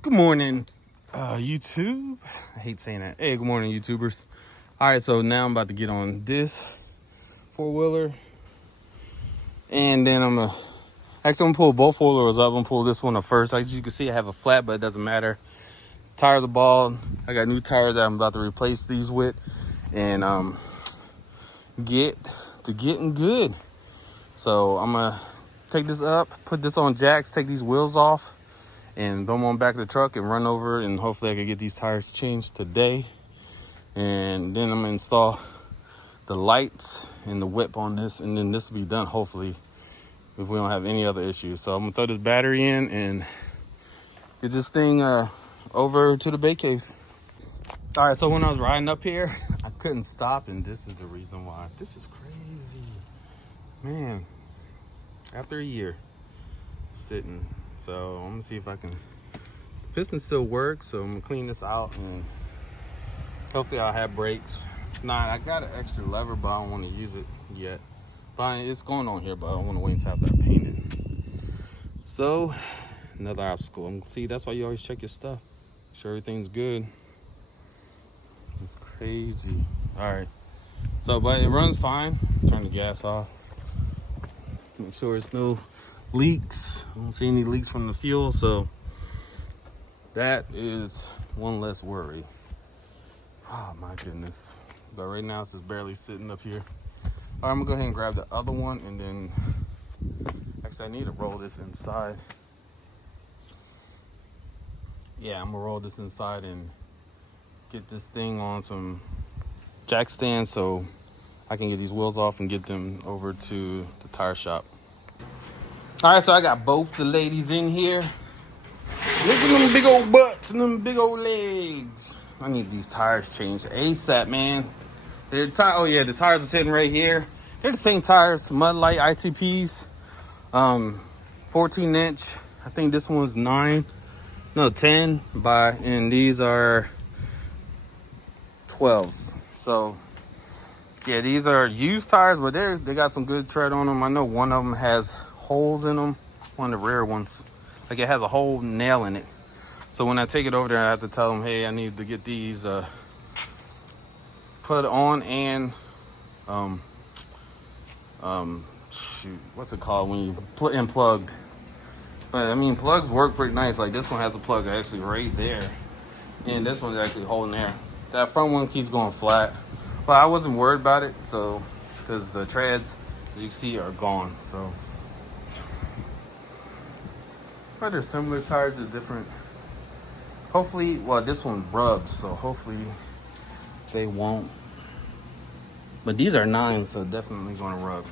Good morning, YouTube. I hate saying that. Hey, good morning, YouTubers. All right, so now I'm about to get on this four-wheeler, and then I'm gonna pull both four-wheelers up. I'm gonna pull this one up first. As you can see, I have a flat, but it doesn't matter. Tires are bald. I got new tires that I'm about to replace these with, and getting good. So I'm gonna take this up, put this on jacks, take these wheels off, and throw them on back of the truck and run over, and hopefully I can get these tires changed today. And then I'm gonna install the lights and the whip on this, and then this will be done hopefully if we don't have any other issues. So I'm gonna throw this battery in and get this thing over to the Bacmancave. All right, so when I was riding up here, I couldn't stop, and this is the reason why. This is crazy, man. After a year sitting, so I'm gonna see if I can. The piston still works, so I'm gonna clean this out, and hopefully I'll have brakes. Nah, I got an extra lever, but I don't want to use it yet. But it's going on here, but I want to wait until after I paint it. So another obstacle. See, that's why you always check your stuff. Make sure everything's good. It's crazy. All right. So, but it runs fine. Turn the gas off. Make sure it's no leaks. I don't see any leaks from the fuel, so that is one less worry. Oh my goodness. But right now it's just barely sitting up here. All right, I'm gonna go ahead and grab the other one, and then actually I need to roll this inside. Yeah, I'm gonna roll this inside and get this thing on some jack stands so I can get these wheels off and get them over to the tire shop. All right, so I got both the ladies in here. Look at them big old butts and them big old legs. I need these tires changed ASAP, man. The tires are sitting right here. They're the same tires, Mud Light ITPs, 14-inch. I think this one's 10 and these are 12s. So yeah, these are used tires, but they got some good tread on them. I know one of them has holes in them, one of the rare ones. Like it has a whole nail in it. So when I take it over there, I have to tell them, hey, I need to get these put on and shoot, what's it called when you unplugged? But I mean, plugs work pretty nice. Like this one has a plug actually right there, and this one's actually holding there. That front one keeps going flat, but I wasn't worried about it, so because the treads, as you can see, are gone. So, but they're similar tires, just different. Hopefully, well, this one rubs, so hopefully they won't. But these are 9, so definitely gonna rub.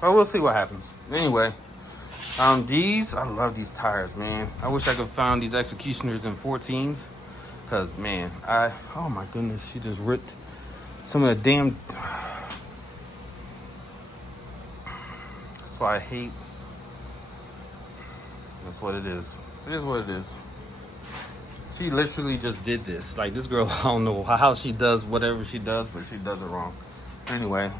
But we'll see what happens. Anyway, I love these tires, man. I wish I could find these Executioners in 14s. Cause man, oh my goodness, she just ripped some of the damn. That's why I hate. That's what it is. It is what it is. She literally just did this. Like this girl, I don't know how she does whatever she does, but she does it wrong. Anyway,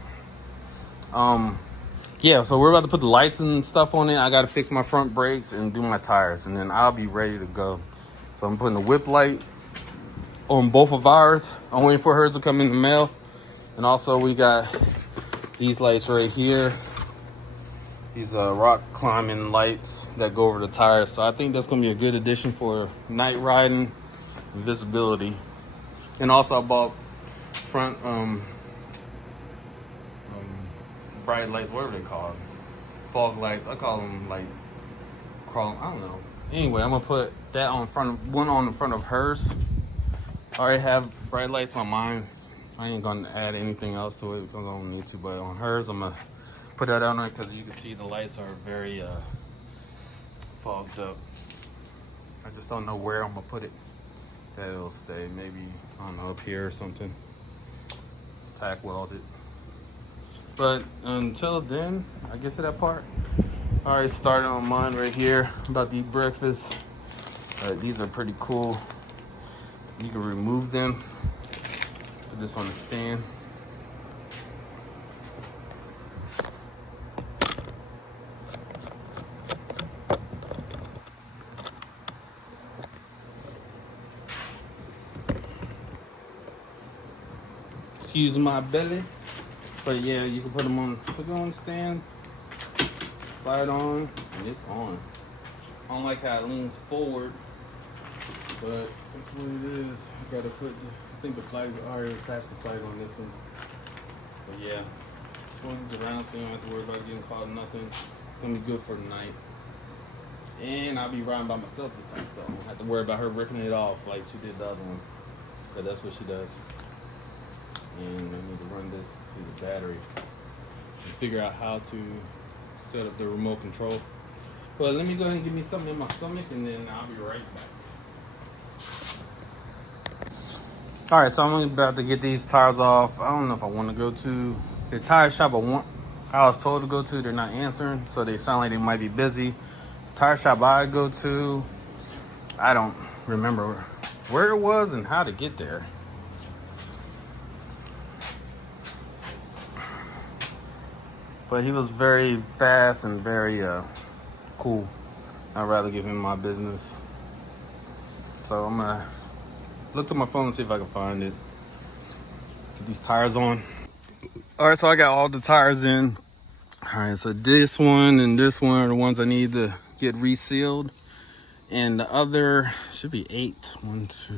yeah. So we're about to put the lights and stuff on it. I got to fix my front brakes and do my tires, and then I'll be ready to go. So I'm putting the whip light on both of ours. I'm waiting for hers to come in the mail. And also we got these lights right here. These rock climbing lights that go over the tires. So I think that's gonna be a good addition for night riding and visibility. And also I bought front bright lights, whatever they call them. Fog lights. I call them like crawling, I don't know. Anyway, I'm gonna put that on one on the front of hers. I already have bright lights on mine. I ain't gonna add anything else to it because I don't need to, but on hers, I'm gonna put that on there because you can see the lights are very fogged up. I just don't know where I'm gonna put it that it'll stay. Maybe, I don't know, up here or something. Tack weld it. But until then, I get to that part. I already started on mine right here. I'm about to eat breakfast. These are pretty cool. You can remove them. Put this on the stand. Excuse my belly. But yeah, you can put them on the stand, slide on, and it's on. I don't like how it leans forward, but that's what it is. You gotta put, I think the flags are already attached the flag on this one. But yeah, swings around so you don't have to worry about getting caught in nothing. It's gonna be good for the night. And I'll be riding by myself this time, so I don't have to worry about her ripping it off like she did the other one. But that's what she does. And I need to run this to the battery and figure out how to set up the remote control. But let me go ahead and give me something in my stomach, and then I'll be right back. All right, so I'm about to get these tires off. I don't know if I want to go to the tire shop I was told to go to. They're not answering, so they sound like they might be busy. The tire shop I go to, I don't remember where it was and how to get there. But he was very fast and very cool. I'd rather give him my business. So I'm gonna look at my phone and see if I can find it. Get these tires on. All right, so I got all the tires in. All right, so this one and this one are the ones I need to get resealed. And the other should be 8. 1, 2,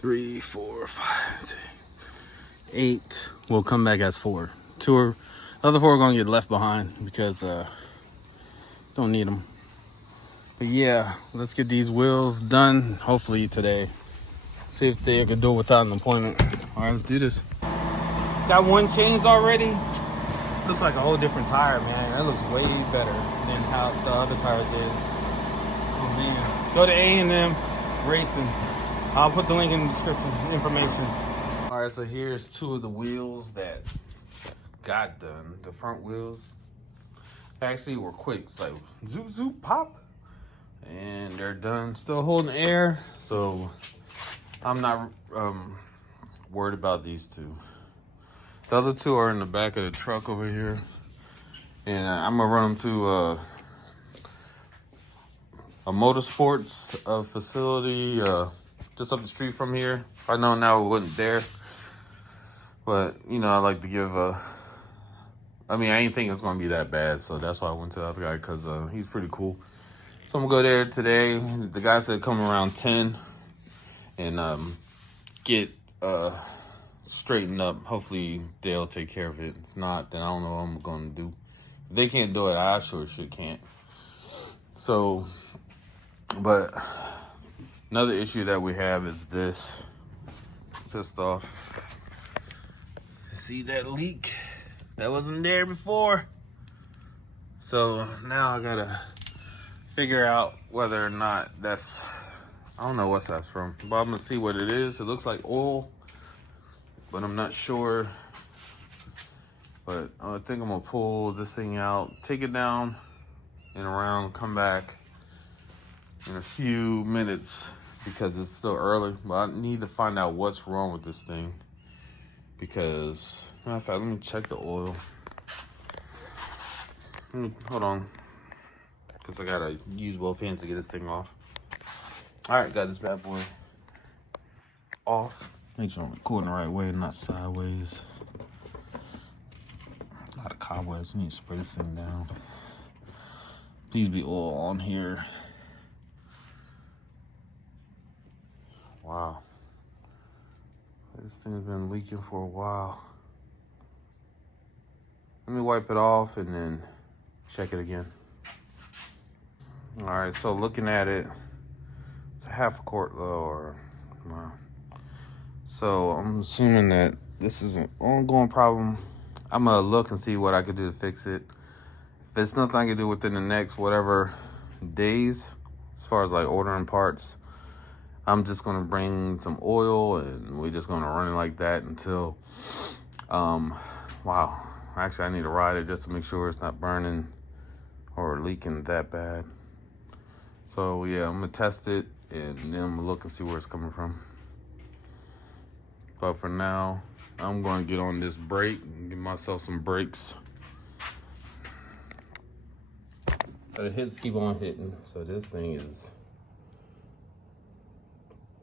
3, 4, 5, 6, 8 will come back as 4. The other 4 are gonna get left behind because don't need them. But yeah, let's get these wheels done. Hopefully today. See if they could do it without an appointment. All right, let's do this. Got one changed already. Looks like a whole different tire, man. That looks way better than how the other tires did. Oh man. Go to A&M Racing. I'll put the link in the description, information. All right, so here's 2 of the wheels that got done. The front wheels actually were quick. It's like zoop, zoop, pop. And they're done. Still holding air, so I'm not worried about these 2. The other 2 are in the back of the truck over here. And I'm gonna run them to a motorsports facility just up the street from here. I know now it wasn't there, but you know, I like to give I mean, I didn't think it was gonna be that bad, so that's why I went to the other guy, because he's pretty cool. So I'm gonna go there today. The guy said come around 10 and get straightened up. Hopefully they'll take care of it. If not, then I don't know what I'm gonna do. If they can't do it, I sure shit can't. So, but another issue that we have is this. Pissed off. See that leak? That wasn't there before. So now I gotta figure out whether or not that's, I don't know what that's from, but I'm gonna see what it is. It looks like oil, but I'm not sure. But I think I'm gonna pull this thing out, take it down and around, come back in a few minutes because it's still early. But I need to find out what's wrong with this thing, because matter of fact, let me check the oil. Hold on, because I gotta use both hands to get this thing off. All right, got this bad boy off. Make sure I'm recording the right way, not sideways. A lot of cobwebs. I need to spray this thing down. Please be oil on here. Wow. This thing's been leaking for a while. Let me wipe it off and then check it again. All right, so looking at it, it's a half a quart low, or wow. So I'm assuming that this is an ongoing problem. I'm gonna look and see what I can do to fix it. If it's nothing I can do within the next whatever days, as far as like ordering parts, I'm just gonna bring some oil and we're just gonna run it like that until, wow. Actually, I need to ride it just to make sure it's not burning or leaking that bad. So yeah, I'm gonna test it and then I'm gonna look and see where it's coming from. But for now, I'm gonna get on this brake and give myself some brakes. The hits keep on hitting, so this thing is,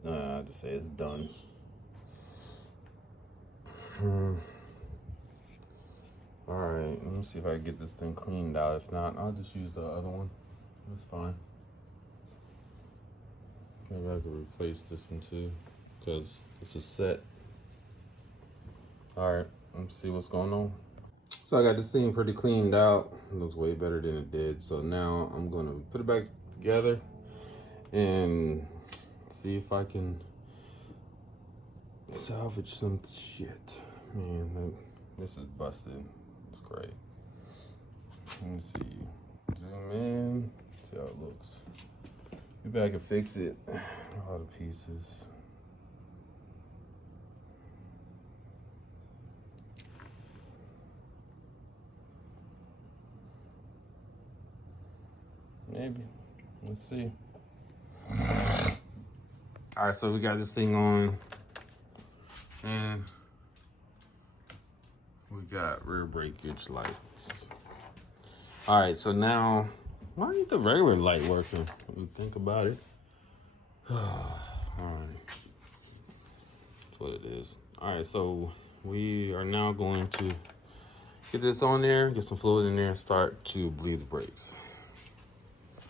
I just say it's done. All right, let me see if I can get this thing cleaned out. If not, I'll just use the other one. That's fine. Maybe I could replace this one too, because it's a set. All right, let's see what's going on. So I got this thing pretty cleaned out. It looks way better than it did. So now I'm gonna put it back together and see if I can salvage some shit. Man, this is busted. It's great. Let me see. Zoom in. See how it looks. Maybe I can fix it. A lot of pieces. Maybe. Let's see. All right, so we got this thing on, and we got rear breakage lights. All right, so now, why ain't the regular light working? When you think about it. All right, that's what it is. All right, so we are now going to get this on there, get some fluid in there, and start to bleed the brakes.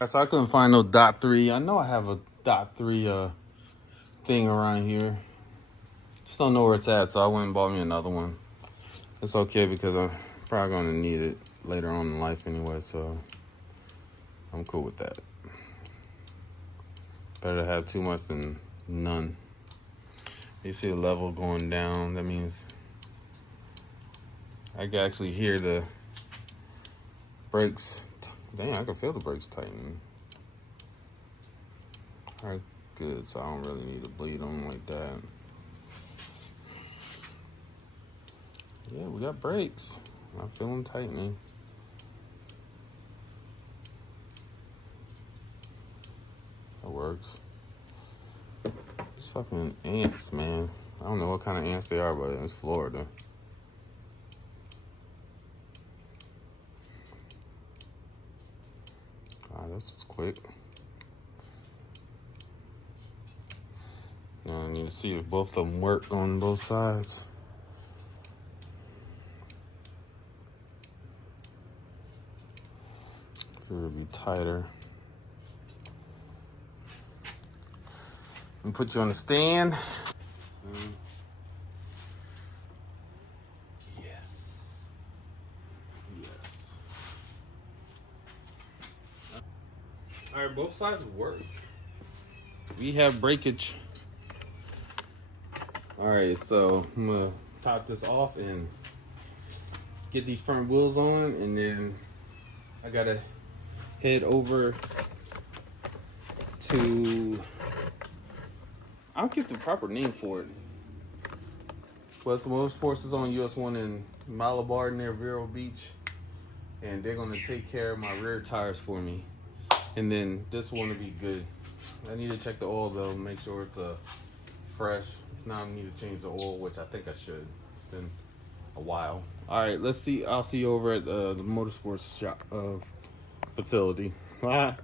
So I couldn't find no .3. I know I have a .3 thing around here. Just don't know where it's at, so I went and bought me another one. It's okay because I'm probably gonna need it later on in life anyway, so I'm cool with that. Better to have too much than none. You see the level going down, that means I can actually hear the brakes. Dang, I can feel the brakes tightening. All right, good, so I don't really need to bleed them like that. Yeah, we got brakes. I feel them tightening. That works. These fucking ants, man. I don't know what kind of ants they are, but it's Florida. Alright, this is quick. Now I need to see if both of them work on both sides. It would be tighter. And put you on the stand. Yes. Yes. All right, both sides work. We have breakage. All right, so I'm gonna top this off and get these front wheels on, and then I gotta head over to, I'll get the proper name for it. Well, some Motorsports is on US 1 in Malabar near Vero Beach, and they're gonna take care of my rear tires for me. And then this one will be good. I need to check the oil though, make sure it's fresh. If not, I need to change the oil, which I think I should. It's been a while. All right, let's see. I'll see you over at the Motorsports shop facility. While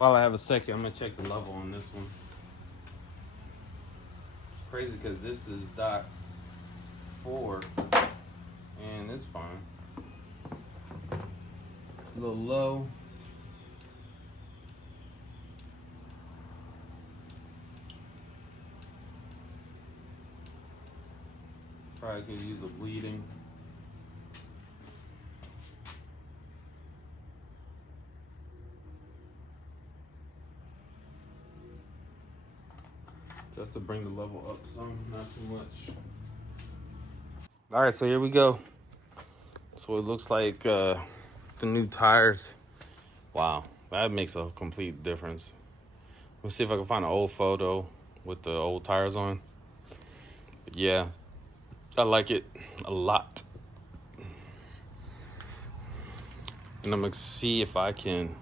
I have a second, I'm gonna check the level on this one. It's crazy because this is .4 and it's fine. A little low. Probably could use the bleeding. Just to bring the level up some, not too much. All right, so here we go. So it looks like the new tires. Wow, that makes a complete difference. Let's see if I can find an old photo with the old tires on. But yeah, I like it a lot. And I'm gonna see if I can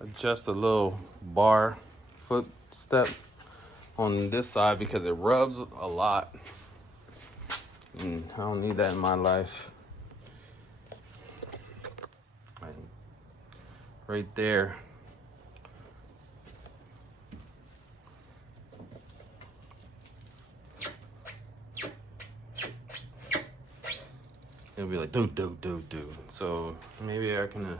adjust a little bar footstep on this side because it rubs a lot. And I don't need that in my life. Might right there. It'll be like do. So maybe I can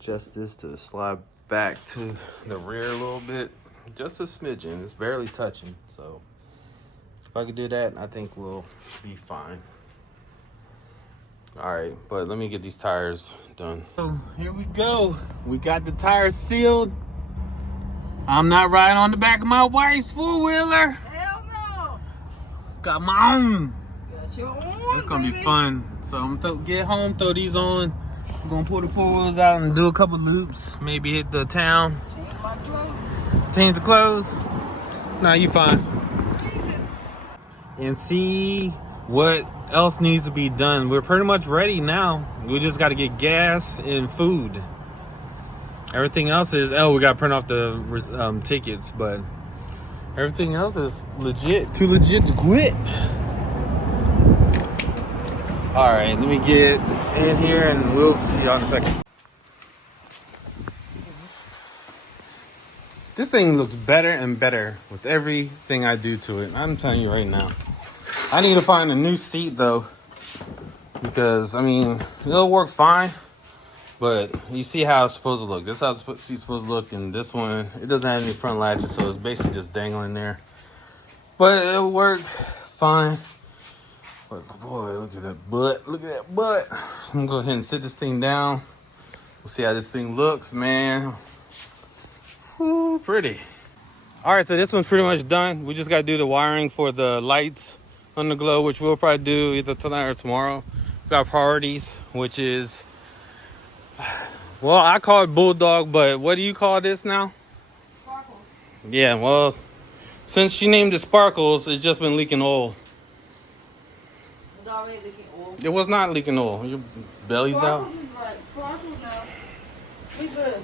adjust this to slide back to the rear a little bit, just a smidgen. It's barely touching, so if I could do that, I think we'll be fine. All right, but let me get these tires done. So here we go. We got the tires sealed. I'm not riding on the back of my wife's four-wheeler. Hell no. Got my own. Got your own. It's gonna be fun. So I'm gonna get home, throw these on. I'm gonna pull the four wheels out and do a couple loops. Maybe hit the town. Change my clothes. Change the clothes. Nah, you fine. And see what else needs to be done. We're pretty much ready now. We just got to get gas and food. Everything else is, oh, we got to print off the tickets, but everything else is legit. Too legit to quit. All right, let me get in here and we'll see y'all in a second. This thing looks better and better with everything I do to it. I'm telling you right now. I need to find a new seat though, because I mean, it'll work fine, but you see how it's supposed to look. This is how the seat's supposed to look, and this one, it doesn't have any front latches, so it's basically just dangling there. But it'll work fine. But boy, look at that butt. Look at that butt. I'm gonna go ahead and sit this thing down. We'll see how this thing looks, man. Ooh, pretty. All right, so this one's pretty much done. We just gotta do the wiring for the lights on the glow, which we'll probably do either tonight or tomorrow. We got priorities, which is, well, I call it Bulldog, but what do you call this now? Sparkles. Yeah, well, since she named it Sparkles, it's just been leaking oil. It's already leaking oil. It was not leaking oil. Your belly's out. Sparkles is right. Sparkles now. We good.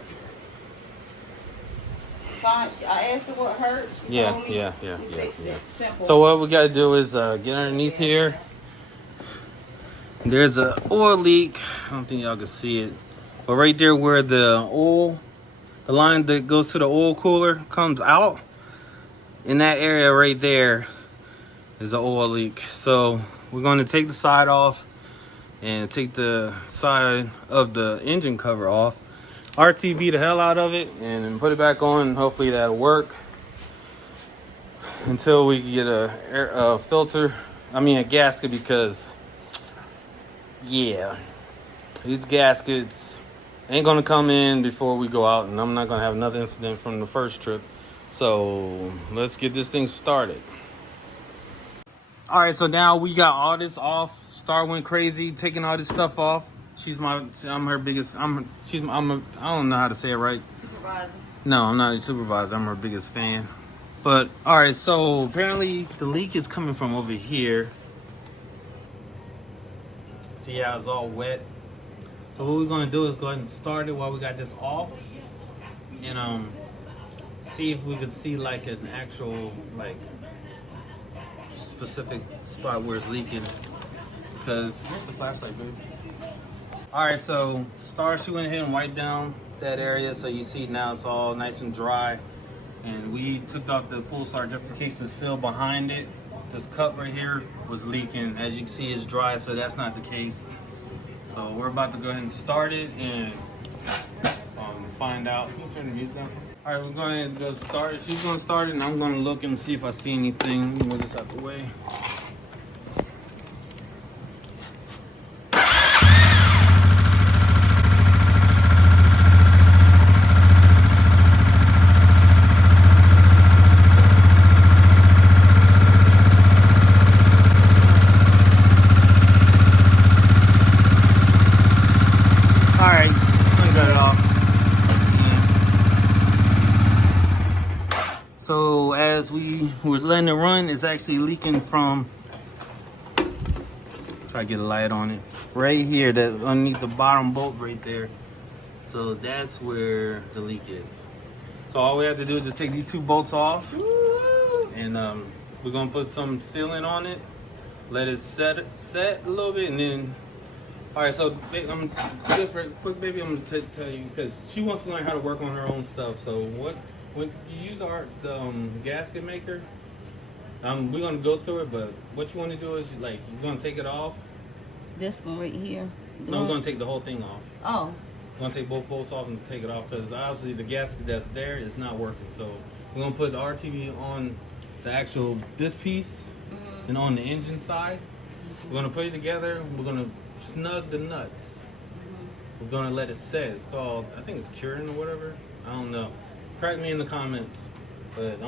Fine. I asked her what hurt. She told me. Yeah. We fixed it. Simple. So what we gotta do is get underneath here. There's a oil leak. I don't think y'all can see it, but right there where the oil, the line that goes to the oil cooler comes out, in that area right there is an oil leak. So we're going to take the side off and take the side of the engine cover off, RTV the hell out of it, and then put it back on, and hopefully that'll work until we get a filter, a gasket, because yeah, these gaskets ain't gonna come in before we go out, and I'm not gonna have another incident from the first trip. So let's get this thing started. All right, so now we got all this off. Star went crazy taking all this stuff off. I'm her biggest, I don't know how to say it right. Supervisor. No, I'm not a supervisor. I'm her biggest fan. But all right, so apparently the leak is coming from over here. See how it's all wet. So what we're gonna do is go ahead and start it while we got this off, and see if we could see like an actual like specific spot where it's leaking. Because where's the flashlight, baby? All right, so she went ahead and wiped down that area, so you see now it's all nice and dry. And we took off the pull start just in case the seal behind it, this cup right here, was leaking. As you can see, it's dry, so that's not the case. So we're about to go ahead and start it and find out. Can you turn the music down some? All right, we're going to go start it. She's going to start it, and I'm going to look and see if I see anything. Move this out the way. So as we were letting it run, it's actually leaking from, try to get a light on it, right here, that underneath the bottom bolt right there. So that's where the leak is. So all we have to do is just take these two bolts off. Woo! And we're gonna put some sealant on it, let it set a little bit, and then All right, so I'm just real quick, baby. I'm gonna tell you because she wants to learn how to work on her own stuff. So when you use the gasket maker, we're gonna go through it. But what you want to do is like you're gonna take it off. This one right here. No, I'm gonna take the whole thing off. Oh. I'm gonna take both bolts off and take it off because obviously the gasket that's there is not working. So we're gonna put the RTV on the actual this piece and on the engine side. We're gonna put it together. We're gonna snug the nuts. We're gonna let it set. It's called, I think it's curing or whatever. I don't know. Crack me in the comments. But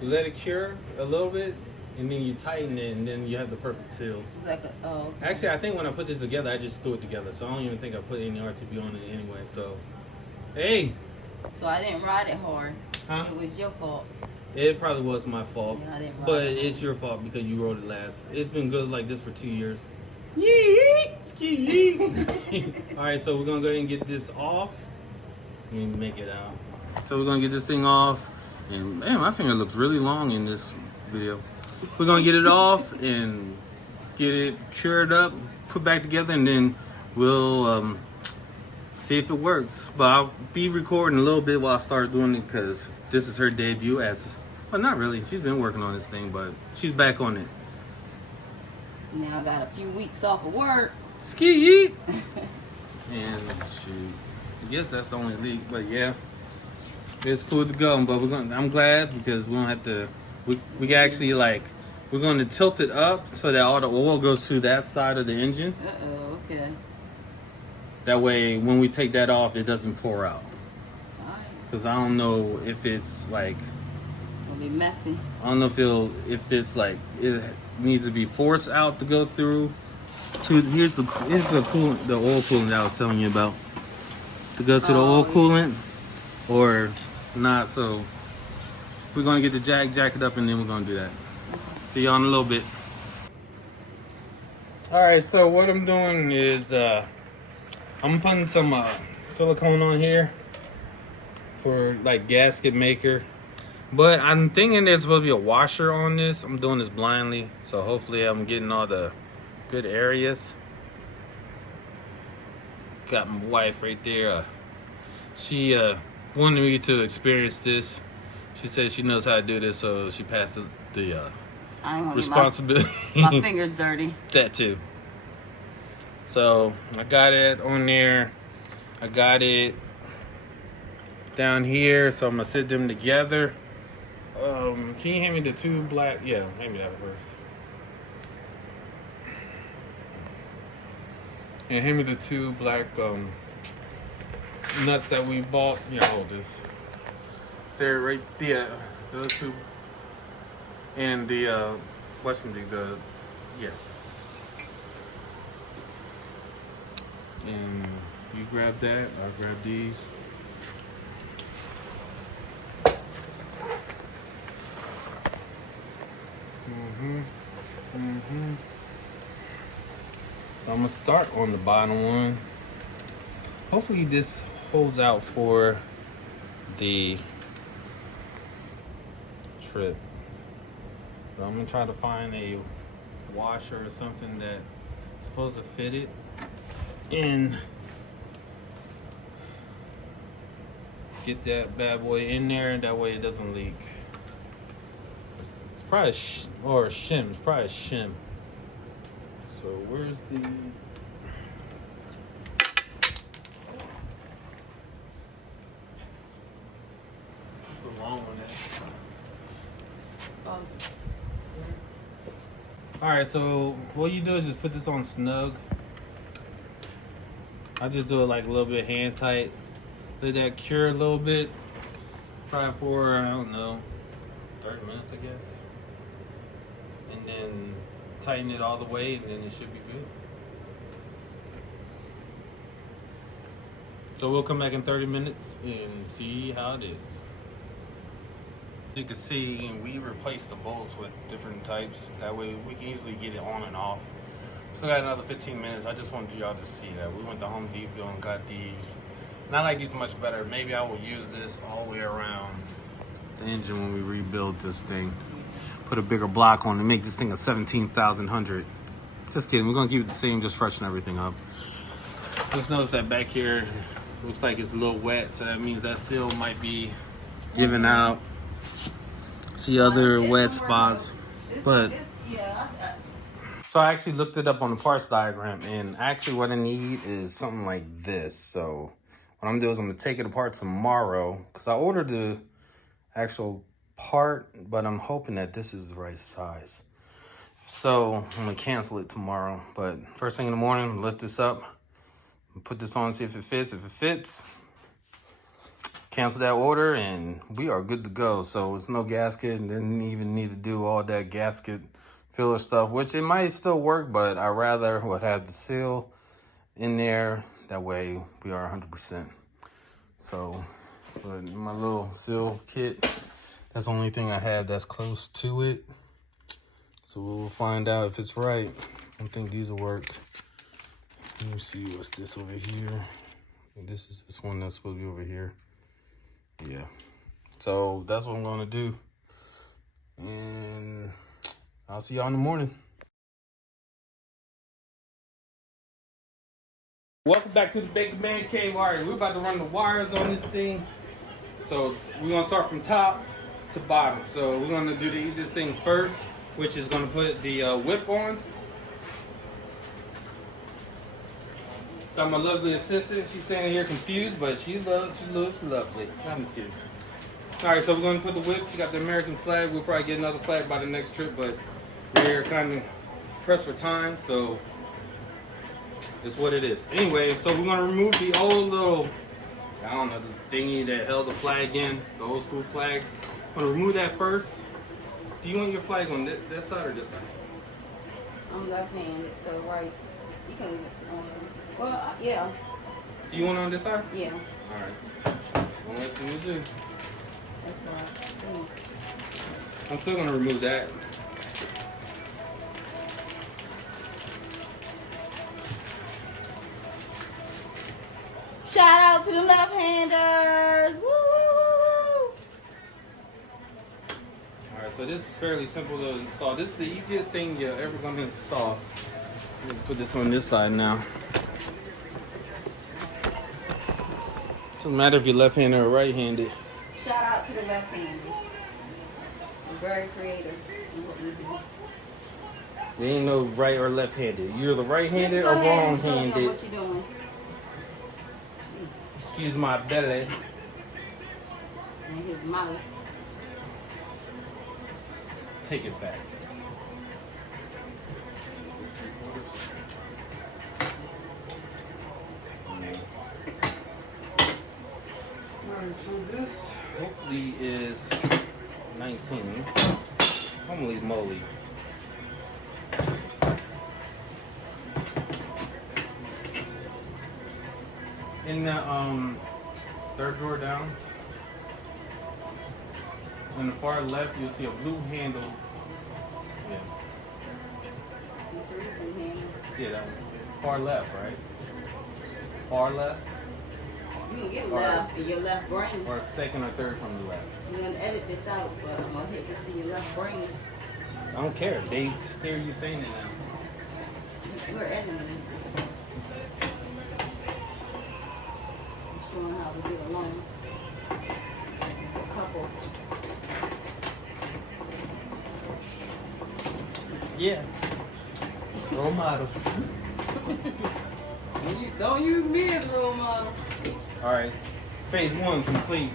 let it cure a little bit, and then you tighten it, and then you have the perfect seal. It's like a, oh. Actually, I think when I put this together, I just threw it together, so I don't even think I put any RTB on it anyway. So, hey. So I didn't ride it hard. Huh? It was your fault. It probably was my fault, Yeah, I didn't ride but it. it's your fault because you rode it last. It's been good like this for 2 years. Yee! Ski! All right, so we're gonna go ahead and get this off. Let me make it out. So we're gonna get this thing off, and man, my finger looks really long in this video. We're gonna get it off and get it cured up, put back together, and then we'll see if it works. But I'll be recording a little bit while I start doing it because this is her debut as, well, not really. She's been working on this thing, but she's back on it. Now I got a few weeks off of work. Ski yeet! And shoot, I guess that's the only leak. But yeah, it's cool to go. But I'm glad because we don't have to. We can actually we're going to tilt it up so that all the oil goes to that side of the engine. Uh-oh, okay. That way, when we take that off, it doesn't pour out. Alright. Because I don't know if it's like. It'll be messy. I don't know if it's like it needs to be forced out to go through. Here's the coolant, the oil coolant that I was telling you about. To go to the oil coolant or not. So we're gonna get the jack it up, and then we're gonna do that. See y'all in a little bit. All right, so what I'm doing is I'm putting some silicone on here for like gasket maker. But I'm thinking there's supposed to be a washer on this. I'm doing this blindly, so hopefully I'm getting all the good areas. Got my wife right there. She wanted me to experience this. She said she knows how to do this, so she passed the I ain't want responsibility. my fingers dirty. That too. So I got it on there. I got it down here, so I'm gonna sit them together. Can you hand me the two black? Yeah, hand me that first. Yeah, hand me the two black nuts that we bought. Yeah, hold this. They're right there. Those two. And the yeah. And you grab that. I'll grab these. So I'm gonna start on the bottom one. Hopefully this holds out for the trip. So I'm gonna try to find a washer or something that's supposed to fit it and get that bad boy in there, that way it doesn't leak. Probably or shim. It's probably a shim. So where's the? What's the long one at? All right. So what you do is just put this on snug. I just do it like a little bit hand tight. Let that cure a little bit. Probably for, I don't know, 30 minutes, I guess. And then tighten it all the way, and then it should be good. So we'll come back in 30 minutes and see how it is. As you can see, we replaced the bolts with different types. That way we can easily get it on and off. Still got another 15 minutes. I just wanted y'all to see that. We went to Home Depot and got these. And I like these much better. Maybe I will use this all the way around the engine when we rebuild this thing. Put a bigger block on and make this thing a 17,000. Just kidding. We're going to keep it the same, just freshen everything up. Just noticed that back here looks like it's a little wet, so that means that seal might be giving out. See other wet spots, but so I actually looked it up on the parts diagram, and actually what I need is something like this. So what I'm gonna do is I'm gonna take it apart tomorrow, because I ordered the actual part, but I'm hoping that this is the right size. So I'm gonna cancel it tomorrow, but first thing in the morning, lift this up, put this on, see if it fits. If it fits, cancel that order, and we are good to go. So it's no gasket, and didn't even need to do all that gasket filler stuff, which it might still work, but I rather would have the seal in there. That way we are 100%. So, but my little seal kit, that's the only thing I had that's close to it. So we'll find out if it's right. I don't think these will work. Let me see, what's this over here? This is this one that's supposed to be over here. Yeah. So that's what I'm gonna do. And I'll see y'all in the morning. Welcome back to the Bacmancave. All right, we're about to run the wires on this thing. So we're gonna start from top to bottom. So we're gonna do the easiest thing first, which is gonna put the whip on. Got my lovely assistant. She's standing here confused, but she looks lovely. I'm just kidding. All right, so we're gonna put the whip. She got the American flag. We'll probably get another flag by the next trip, but we're kind of pressed for time, so it's what it is. Anyway, so we're gonna remove the old little, I don't know, the thingy that held the flag in, the old school flags. I'm gonna remove that first. Do you want your flag on this side or this side? I'm left-handed, so right. You can. Well, yeah. Do you want it on this side? Yeah. All right. One less thing to do. That's what I see. I'm still gonna remove that. Shout out to the left-handers! Woo, woo, woo, woo! Alright, so this is fairly simple to install. This is the easiest thing you're ever going to install. I'm going to put this on this side now. Doesn't matter if you're left-handed or right-handed. Shout out to the left-handers. We're very creative in what we do. There ain't no right or left-handed. You're the right-handed Just or go ahead and show them wrong-handed. what you're doing. Excuse my belly. And his mouth. Take it back. Alright, so this hopefully is 19. Holy moly. In the third drawer down, on the far left, you'll see a blue handle. Yeah. See three blue handles. Yeah, that one. Far left, right? Far left? You can get left in your left brain. Or second or third from the left? We're going to edit this out, but I'm going to hit to see your left brain. I don't care. They hear you saying it now. We're editing it. Showing how to get along. A couple. Yeah. Role model. Don't use me as a role model. All right. Phase 1 complete.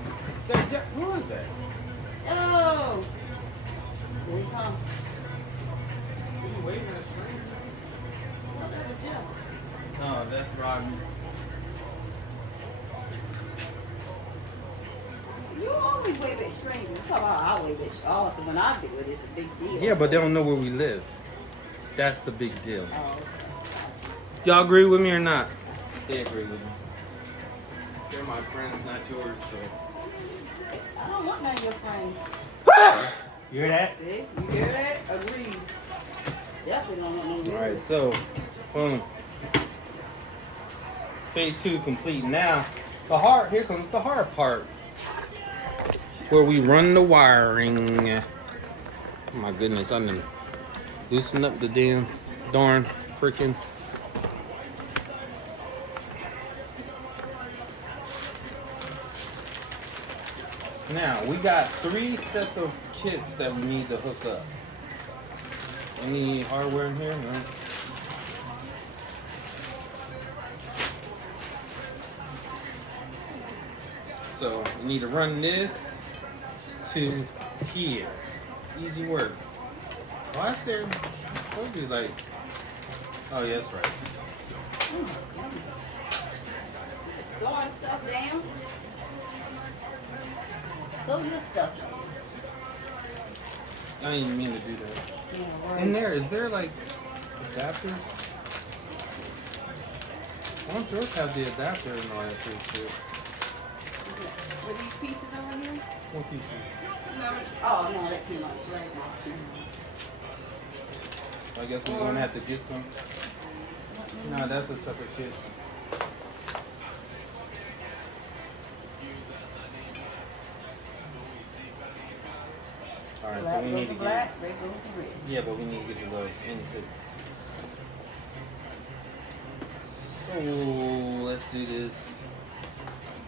Who is that? Oh! Here he comes. Are you waving at a stranger? Oh, that's Jeff. No, that's Rodney. You always wave at strangers. Talk about I wave at strangers. Oh, so when I do it, it's a big deal. Yeah, but they don't know where we live. That's the big deal. Oh, okay. Gotcha. Y'all agree with me or not? They agree with me. They're my friends, not yours, so. I don't want none of your friends. You hear that? See? You hear that? Agreed. Definitely don't want none of yours. Alright, so, boom. Phase 2 complete. Now, here comes the hard part. Where we run the wiring. Oh my goodness, I done loosen up the darn freaking. Now, we got 3 sets of kits that we need to hook up. Any hardware in here? No. So, you need to run this to here. Easy work. Why is there, what is it like? Oh, yeah, that's right. Throwing stuff down. Throw your stuff down. I didn't even mean to do that. Yeah, right. In there, is there like adapters? Why don't yours have the adapter and all that shit? Were these pieces over here? What pieces? Remember? Oh, no, that came out. Flag mark. I guess we're gonna have to get some. No, that's a separate kit. Alright, so we need to get. Black, red goes to red. Yeah, but we need to get the little intakes. So let's do this.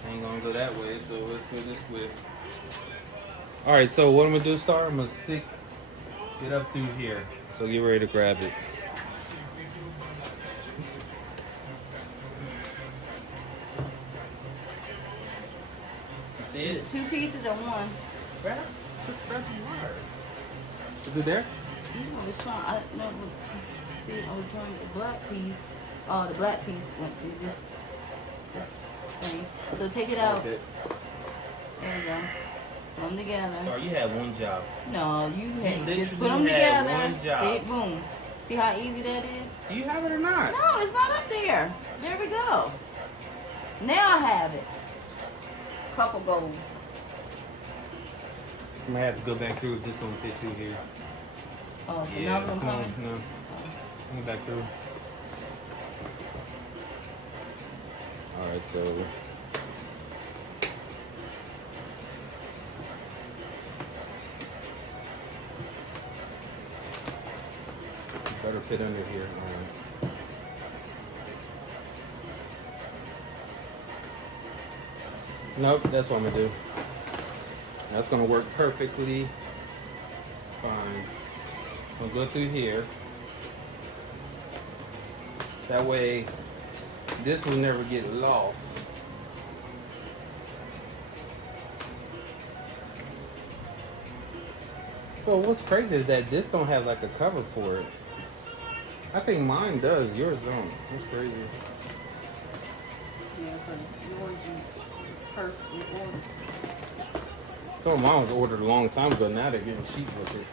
Ain't gonna go that way, so let's go this way. Alright, so what I'm gonna do, Star, I'm gonna stick it up through here. So get ready to grab it. See it? 2 pieces or 1? Grab the wire. Is it there? I was trying. I no. See, I was trying the black piece. Oh, the black piece went through this thing. So take it out. Okay. There we go. Put them together. Star, you had one job. No, you had You just put them literally had together. one job. See it? Boom. See how easy that is? Do you have it or not? No, it's not up there. There we go. Now I have it. Couple goals. I might have to go back through if this don't fit through here. Oh, so Yeah, now I'm come on, coming. no. Go back through. Alright, so better fit under here. Alright. Nope, that's what I'm gonna do. That's gonna work perfectly fine. I'll go through here. That way, this will never get lost. Well, what's crazy is that this don't have like a cover for it. I think mine does, yours don't. That's crazy. Yeah, but yours is perfectly ordered. I thought mine was ordered a long time ago. Now they're getting cheap with it.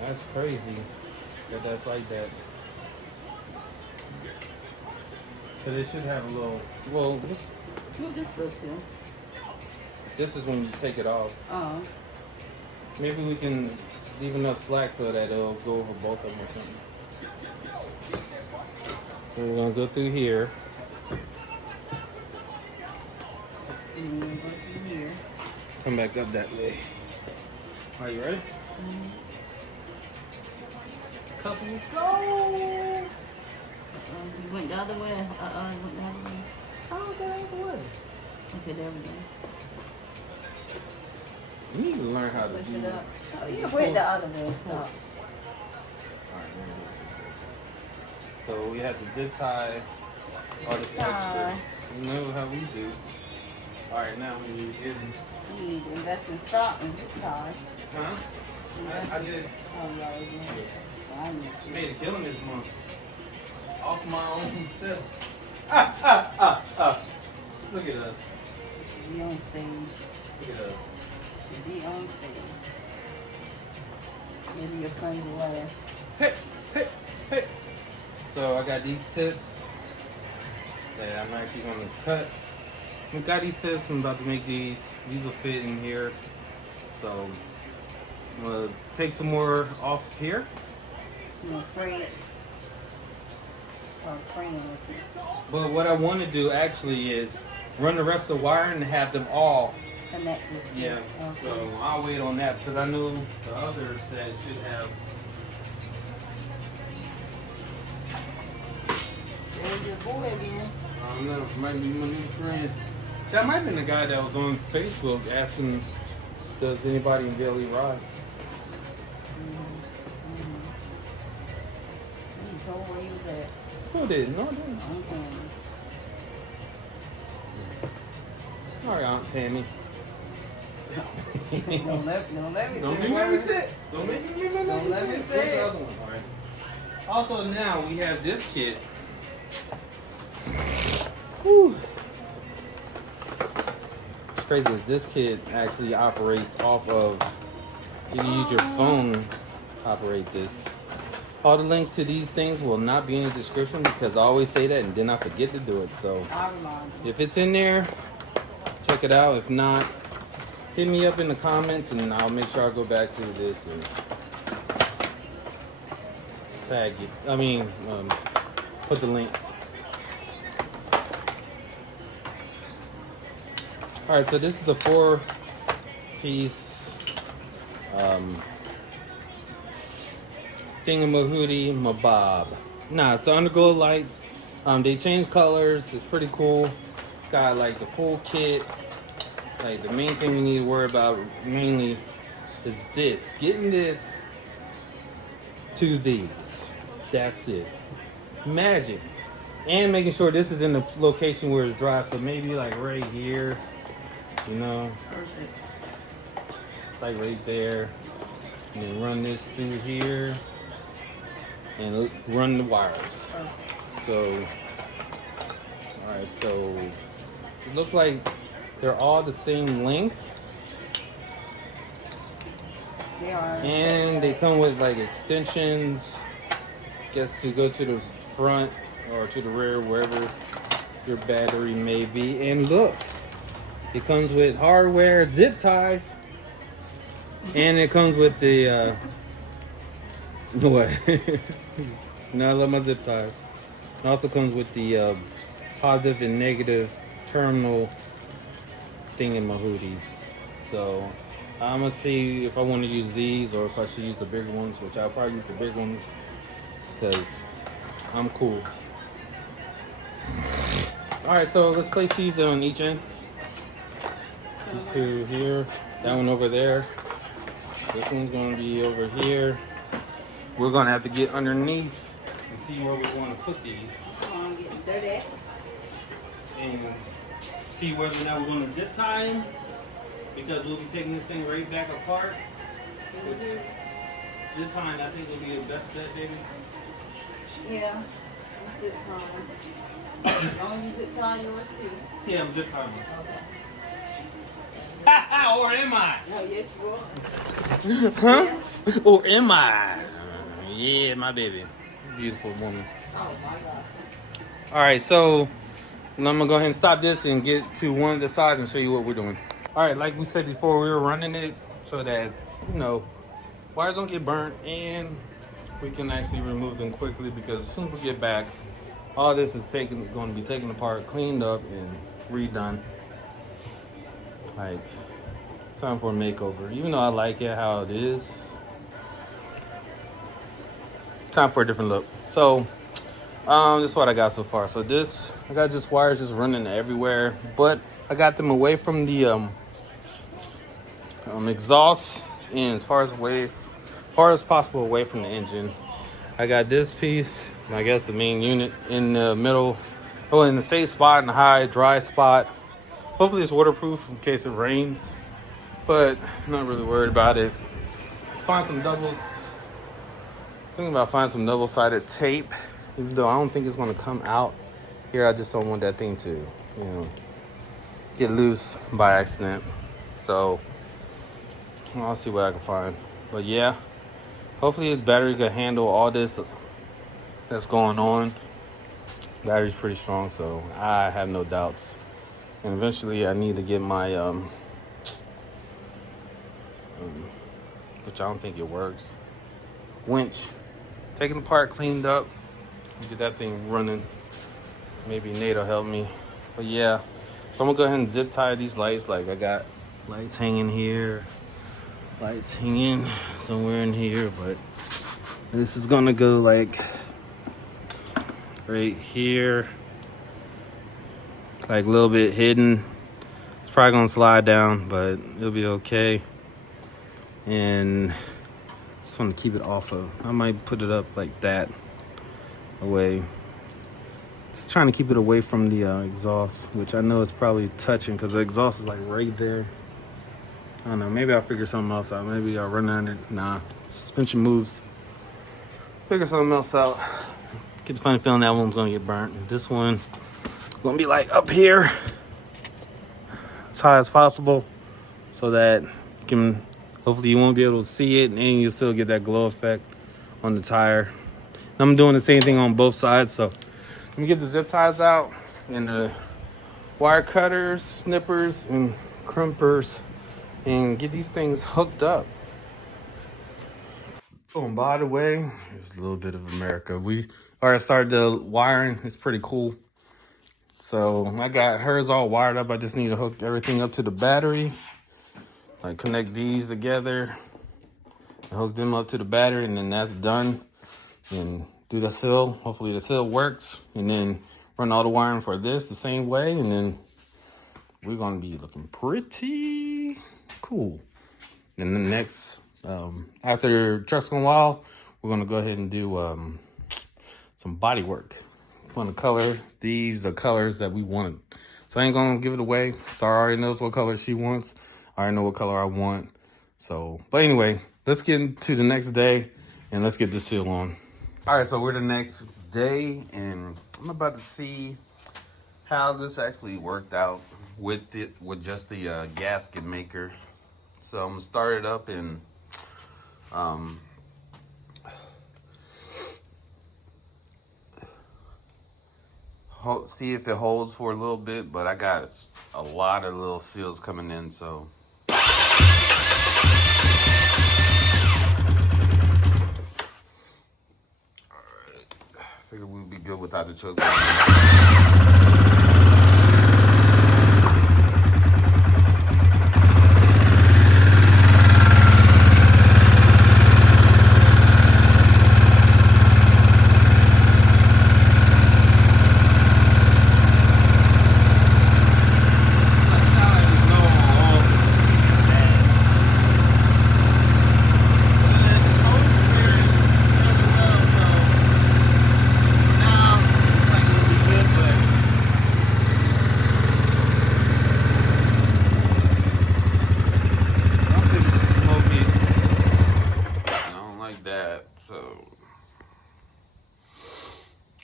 That's crazy that that's like that. But it should have a little. Well, What this does here? this is when you take it off. Oh. Maybe we can leave enough slack so that it'll go over both of them or something. So we're gonna go through here. And then go through here. Come back up that way. Are you ready? Couples goals. You went the other way. You went the other way. Oh, get out of the way. Okay, there we go. You need to learn how to Push do it that. up. Oh, you went the other way. Stop. Alright, so we have to zip tie all this extra. You know how we do. Alright, now we need to You need to invest in stock and zip tie. Huh? I did. Oh, no, you didn't. I need to. Made a killing this month. Off my own self. Look at us. Be on stage. Look at us. Be on stage. Maybe your friends will laugh. Hey, hey, hey. So I got these tips that I'm actually going to cut. I got these tips. I'm about to make these. These will fit in here. So I'm going to take some more off here. You know, fray it. It's called fraying with it. But what I want to do actually is run the rest of the wire and have them all. Connected. Yeah. Okay. So I'll wait on that because I know the other set should have your boy again. I don't know. Might be my new friend. That might have been the guy that was on Facebook asking, does anybody in Daily ride? He told where he was at. Who did? No, I didn't. All right, Aunt Tammy. Don't let me Don't say make me it. sit. Don't make me sit. Don't let me What's say the it. other one? All right. Also, now we have this kit. Whew. What's crazy is this kit actually operates off of, you can use your phone to operate this. All the links to these things will not be in the description because I always say that and then I forget to do it. So I remind you. if it's in there, check it out. If not, hit me up in the comments and I'll make sure I go back to this and tag it. I mean, put the link. All right, so this is the 4-piece thingamahooty mabob. Nah, it's the underglow lights. They change colors. It's pretty cool. It's got like the full kit. Like the main thing we need to worry about mainly is this. Getting this to these. That's it. Magic. And making sure this is in the location where it's dry. So maybe like right here. You know, Perfect. like right there, and then run this through here, and run the wires. Perfect. So, all right, so it look like they're all the same length, They are. and they come with like extensions, guess to go to the front or to the rear, wherever your battery may be. And look. It comes with hardware, zip ties, and it comes with the what? No, I love my zip ties. It also comes with the positive and negative terminal thing in my hoodies. So I'm gonna see if I want to use these or if I should use the bigger ones, which I'll probably use the big ones because I'm cool. All right, so let's place these on each end. These two here, that one over there. This one's gonna be over here. We're gonna have to get underneath and see where we want to put these. I'm getting dirty. And see whether or not we're gonna zip tie them because we'll be taking this thing right back apart. Which zip tying I think will be the best bet, baby. Yeah. I'm zip tying. Don't you zip tie yours too? Yeah, I'm zip tying. Okay. Or am I? No, yes you will. Huh? Yes. Or am I? Yeah, my baby. Beautiful woman. Oh my gosh. All right, so I'm gonna go ahead and stop this and get to one of the sides and show you what we're doing. All right, like we said before, we were running it so that, you know, wires don't get burnt and we can actually remove them quickly because as soon as we get back, all this is going to be taken apart, cleaned up, and redone. Like, time for a makeover. Even though I like it how it is, it's time for a different look. So, this is what I got so far. So this, I got just wires just running everywhere, but I got them away from the exhaust and as far as possible away from the engine. I got this piece, I guess the main unit in the middle, in the safe spot, in the high dry spot. Hopefully it's waterproof in case it rains, but I'm not really worried about it. Find some thinking about finding some double-sided tape, even though I don't think it's gonna come out here. I just don't want that thing to, you know, get loose by accident. So I'll see what I can find. But yeah, hopefully this battery can handle all this that's going on. Battery's pretty strong, so I have no doubts. And eventually I need to get my which I don't think it works, winch taken apart, cleaned up, get that thing running. Maybe Nate will help me. But yeah, so I'm gonna go ahead and zip tie these lights. Like I got lights hanging here, lights hanging somewhere in here, but this is gonna go like right here. Like a little bit hidden. It's probably gonna slide down, but it'll be okay. And just want to keep it off of. I might put it up like that, away. Just trying to keep it away from the exhaust, which I know is probably touching because the exhaust is like right there. I don't know. Maybe I'll figure something else out. Maybe I'll run under. Nah, suspension moves. Figure something else out. Get the funny feeling that one's gonna get burnt. This one gonna be like up here, as high as possible, so that you can. Hopefully you won't be able to see it, and you still get that glow effect on the tire. I'm doing the same thing on both sides, so let me get the zip ties out and the wire cutters, snippers, and crimpers, and get these things hooked up. Oh, and by the way, here's a little bit of America. We already started the wiring. It's pretty cool. So I got hers all wired up. I just need to hook everything up to the battery. Like connect these together and hook them up to the battery, and then that's done. And do the seal. Hopefully the seal works, and then run all the wiring for this the same way, and then we're gonna be looking pretty cool. And the next, after the truck's gone wild, we're gonna go ahead and do some body work. I'm gonna color these the colors that we wanted. So I ain't gonna give it away. Star already knows what color she wants. I already know what color I want. So, but anyway, let's get into the next day and let's get this seal on. All right, so we're the next day, and I'm about to see how this actually worked out with just the gasket maker. So I'm gonna start it up and see if it holds for a little bit. But I got a lot of little seals coming in, so. Figured we'd be good without the choke.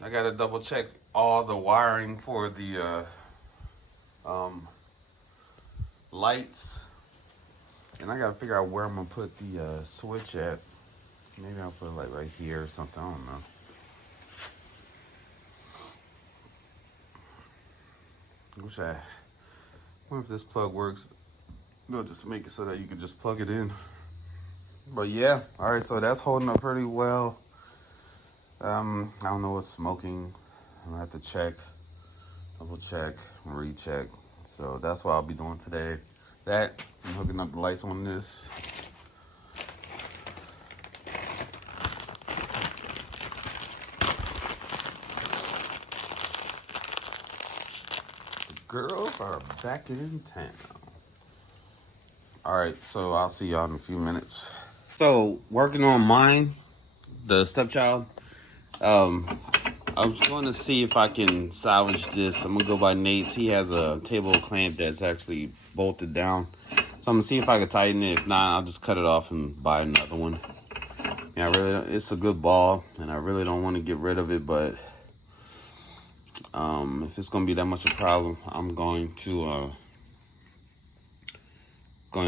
I gotta double check all the wiring for the lights, and I gotta figure out where I'm gonna put the switch at. Maybe I'll put it like right here or something. I don't know. I wonder if this plug works. No, just to make it so that you can just plug it in. But yeah, all right. So that's holding up pretty well. I don't know what's smoking. I'm gonna have to check, double check, recheck. So that's what I'll be doing today. That, I'm hooking up the lights on this. The girls are back in town. All right, so I'll see y'all in a few minutes. So working on mine, the stepchild. I was going to see if I can salvage this. I'm going to go by Nate's. He has a table clamp that's actually bolted down. So I'm going to see if I can tighten it. If not, I'll just cut it off and buy another one. Yeah, I really don't, it's a good ball, and I really don't want to get rid of it, but if it's going to be that much a problem, I'm going to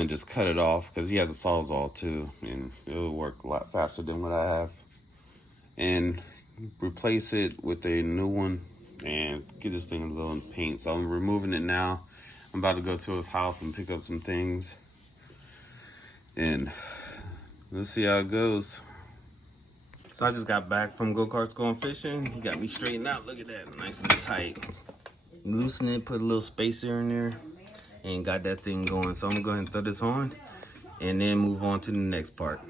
just cut it off, because he has a Sawzall too, and it'll work a lot faster than what I have. And replace it with a new one and get this thing a little in paint. So I'm removing it now. I'm about to go to his house and pick up some things, and let's see how it goes. So I just got back from go-karts going fishing. He got me straightened out. Look at that, nice and tight. Loosen it, put a little spacer in there, and got that thing going. So I'm gonna go ahead and throw this on and then move on to the next part.